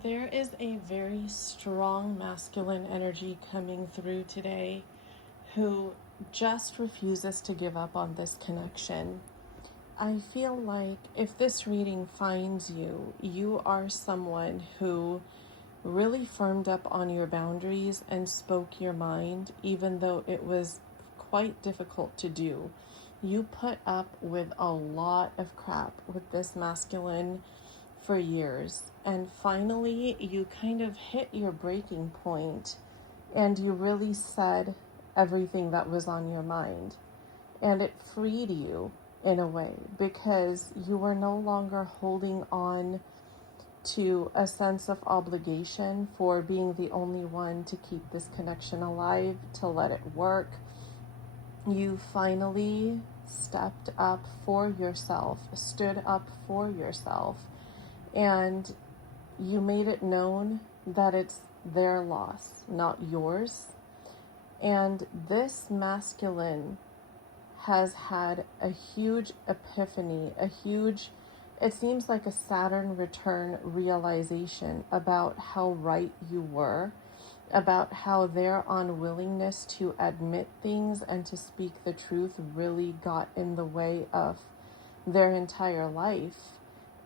There is a very strong masculine energy coming through today who just refuses to give up on this connection. I feel like if this reading finds you, you are someone who really firmed up on your boundaries and spoke your mind, even though it was quite difficult to do. You put up with a lot of crap with this masculine for years, and finally you kind of hit your breaking point and you really said everything that was on your mind, and it freed you in a way because you were no longer holding on to a sense of obligation for being the only one to keep this connection alive, to let it work. You finally stepped up for yourself, stood up for yourself, and you made it known that it's their loss, not yours. And this masculine has had a huge epiphany, it seems like a Saturn return realization about how right you were, about how their unwillingness to admit things and to speak the truth really got in the way of their entire life.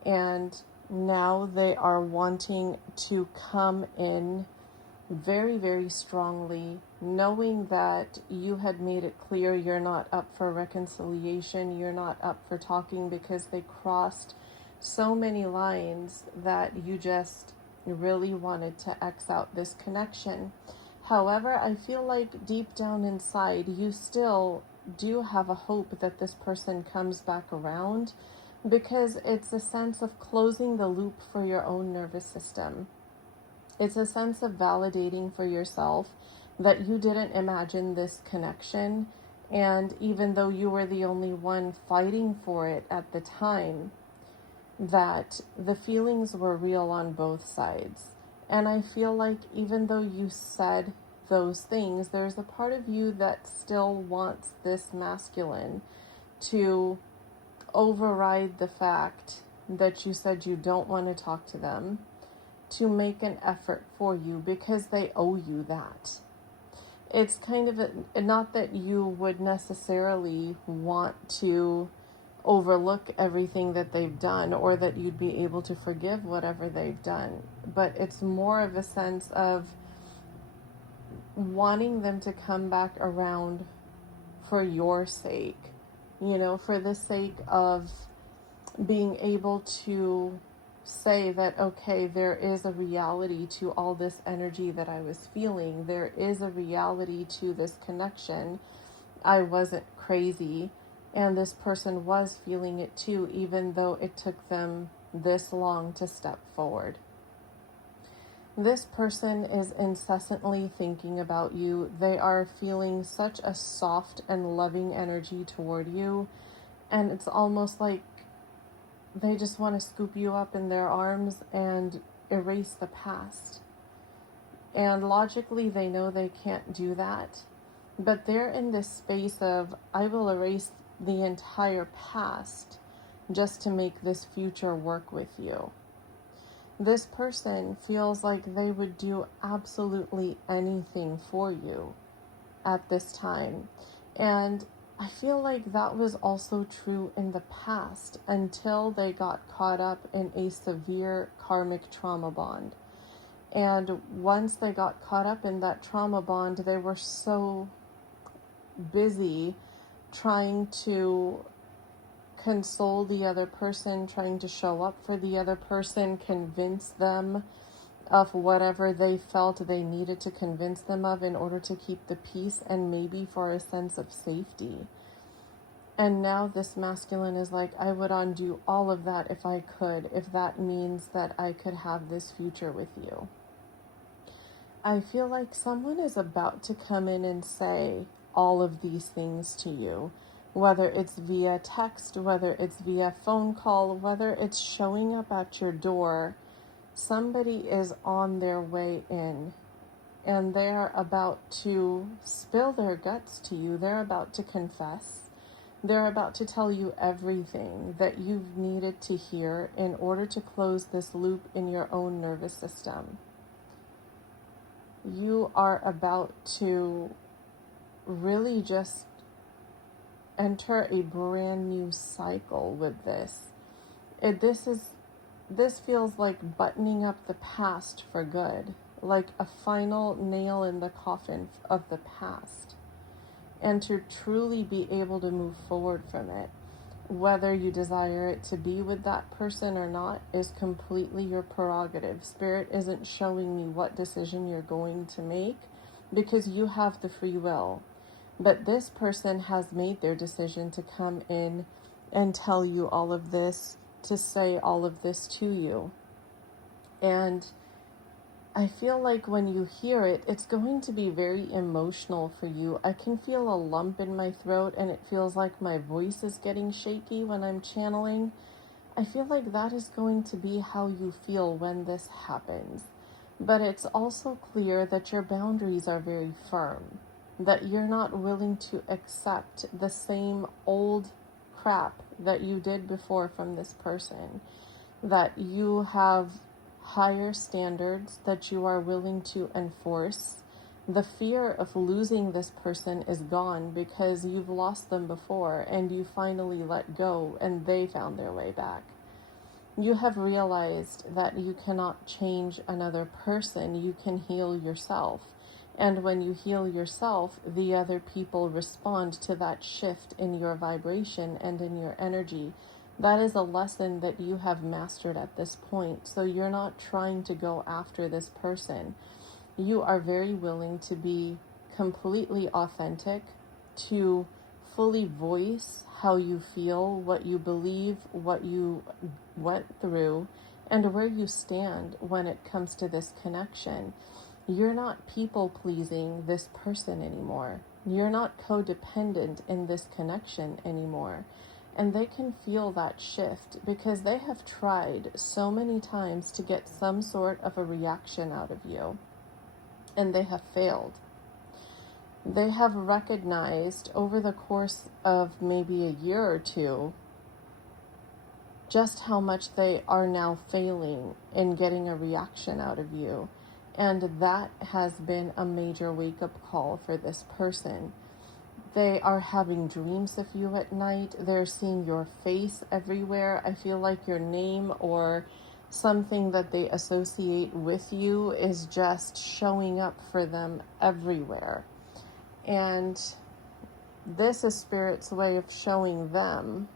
And now they are wanting to come in very, very strongly, knowing that you had made it clear you're not up for reconciliation, you're not up for talking, because they crossed so many lines that you just really wanted to X out this connection. However, I feel like deep down inside, you still do have a hope that this person comes back around, because it's a sense of closing the loop for your own nervous system. It's a sense of validating for yourself that you didn't imagine this connection, and even though you were the only one fighting for it at the time, that the feelings were real on both sides. And I feel like even though you said those things, there's a part of you that still wants this masculine to override the fact that you said you don't want to talk to them, to make an effort for you because they owe you that. It's kind of not that you would necessarily want to overlook everything that they've done or that you'd be able to forgive whatever they've done, but it's more of a sense of wanting them to come back around for your sake, for the sake of being able to say that, okay, there is a reality to all this energy that I was feeling. There is a reality to this connection. I wasn't crazy, and this person was feeling it too, even though it took them this long to step forward. This person is incessantly thinking about you. They are feeling such a soft and loving energy toward you, and it's almost like they just want to scoop you up in their arms and erase the past. And logically, they know they can't do that. But they're in this space of, I will erase the entire past just to make this future work with you. This person feels like they would do absolutely anything for you at this time. And I feel like that was also true in the past until they got caught up in a severe karmic trauma bond. And once they got caught up in that trauma bond, they were so busy trying to console the other person, trying to show up for the other person, convince them of whatever they felt they needed to convince them of in order to keep the peace and maybe for a sense of safety. And now this masculine is like, I would undo all of that if I could, if that means that I could have this future with you. I feel like someone is about to come in and say all of these things to you, whether it's via text, whether it's via phone call, whether it's showing up at your door. Somebody is on their way in, and they're about to spill their guts to you. They're about to confess. They're about to tell you everything that you've needed to hear in order to close this loop in your own nervous system. You are about to really just enter a brand new cycle with this. This feels like buttoning up the past for good, like a final nail in the coffin of the past, and to truly be able to move forward from it. Whether you desire it to be with that person or not is completely your prerogative. Spirit isn't showing me what decision you're going to make because you have the free will. But this person has made their decision to come in and tell you all of this, to say all of this to you. And I feel like when you hear it, it's going to be very emotional for you. I can feel a lump in my throat and it feels like my voice is getting shaky when I'm channeling. I feel like that is going to be how you feel when this happens. But it's also clear that your boundaries are very firm, that you're not willing to accept the same old crap that you did before from this person, that you have higher standards that you are willing to enforce. The fear of losing this person is gone because you've lost them before and you finally let go and they found their way back. You have realized that you cannot change another person, you can heal yourself. And when you heal yourself, the other people respond to that shift in your vibration and in your energy. That is a lesson that you have mastered at this point. So you're not trying to go after this person. You are very willing to be completely authentic, to fully voice how you feel, what you believe, what you went through, and where you stand when it comes to this connection. You're not people-pleasing this person anymore. You're not codependent in this connection anymore. And they can feel that shift because they have tried so many times to get some sort of a reaction out of you. And they have failed. They have recognized over the course of maybe a year or two just how much they are now failing in getting a reaction out of you. And that has been a major wake-up call for this person. They are having dreams of you at night. They're seeing your face everywhere. I feel like your name or something that they associate with you is just showing up for them everywhere. And this is Spirit's way of showing them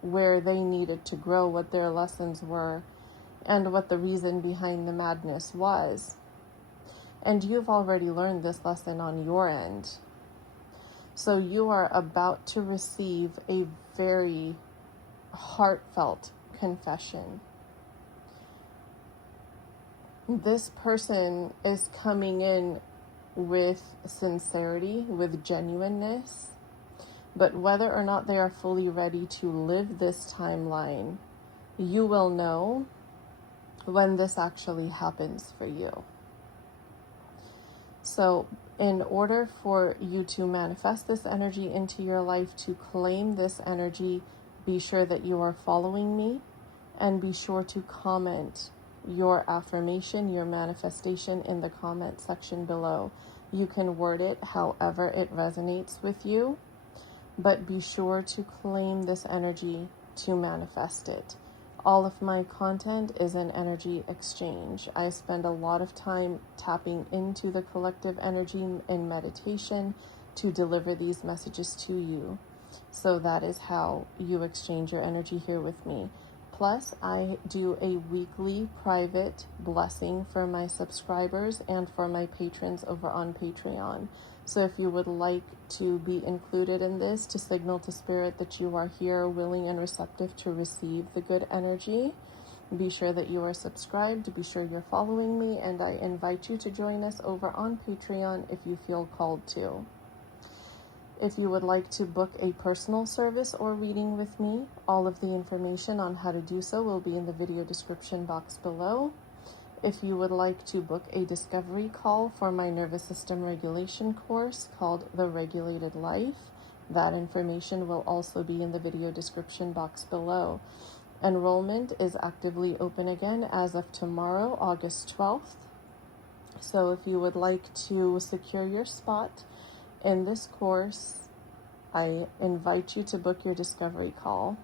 where they needed to grow, what their lessons were, and what the reason behind the madness was. And you've already learned this lesson on your end. So you are about to receive a very heartfelt confession. This person is coming in with sincerity, with genuineness, but whether or not they are fully ready to live this timeline, you will know when this actually happens for you. So in order for you to manifest this energy into your life, to claim this energy, be sure that you are following me and be sure to comment your affirmation, your manifestation in the comment section below. You can word it however it resonates with you, but be sure to claim this energy to manifest it. All of my content is an energy exchange. I spend a lot of time tapping into the collective energy in meditation to deliver these messages to you. So that is how you exchange your energy here with me. Plus, I do a weekly private blessing for my subscribers and for my patrons over on Patreon. So if you would like to be included in this, to signal to Spirit that you are here, willing and receptive to receive the good energy, be sure that you are subscribed, be sure you're following me, and I invite you to join us over on Patreon if you feel called to. If you would like to book a personal service or reading with me, all of the information on how to do so will be in the video description box below. If you would like to book a discovery call for my nervous system regulation course called The Regulated Life, That information will also be in the video description box below. Enrollment is actively open again as of tomorrow, August 12th. So if you would like to secure your spot in this course, I invite you to book your discovery call.